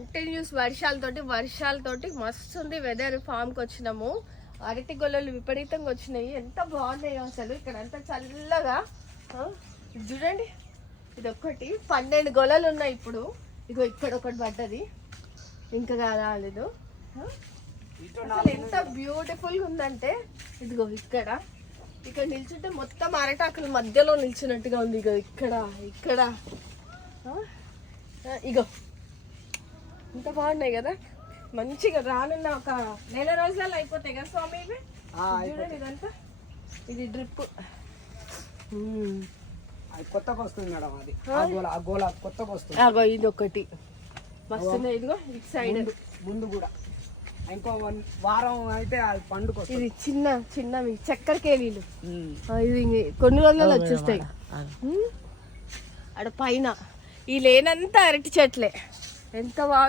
Continuous వర్షాలతోటి వర్షాలతోటి మస్తు ఉంది weather ఫామ్కి వచ్చినాము అరటి గొల్లలు విపరీతంగా వచ్చినాయి. ఎంత బాగున్నాయో అసలు. ఇక్కడ అంతా చల్లగా చూడండి. ఇది ఒక్కటి పన్నెండు గొలలు ఉన్నాయి ఇప్పుడు. ఇగో ఇక్కడ ఒకటి పడ్డది. ఇంకా రాలేదు? అసలు ఎంత బ్యూటిఫుల్గా ఉందంటే ఇదిగో ఇక్కడ. ఇక్కడ నిల్చుంటే మొత్తం అరటాకుల మధ్యలో నిల్చున్నట్టుగా ఉంది. ఇగో ఇక్కడ ఇక్కడ. ఇగో. ఇంత బాగున్నాయి కదా? మంచిగా రానున్న ఒక నెల రోజులలో అయిపోతాయి కదా స్వామి ఇవి? చూడండి ఇదంతా. ఇది డ్రిప్ అది కొత్తగా వస్తుంది మేడం అది. ఆ గోల కొత్తగా వస్తుంది. అగో ఇది ఒకటి వస్తున్నాయి ఇదిగో ఇటు సైడ్ ముందు కూడా. ఇంకో వన్ వారం అయితే అది పండుగ ఇది చిన్న చిన్నవి చక్కెర కేలీలు ఇది కొన్ని రోజులలో వచ్చేస్తాయి. ఆడ పైన. ఈ లేనంతా అరటి చెట్లే. ఎంత బాగా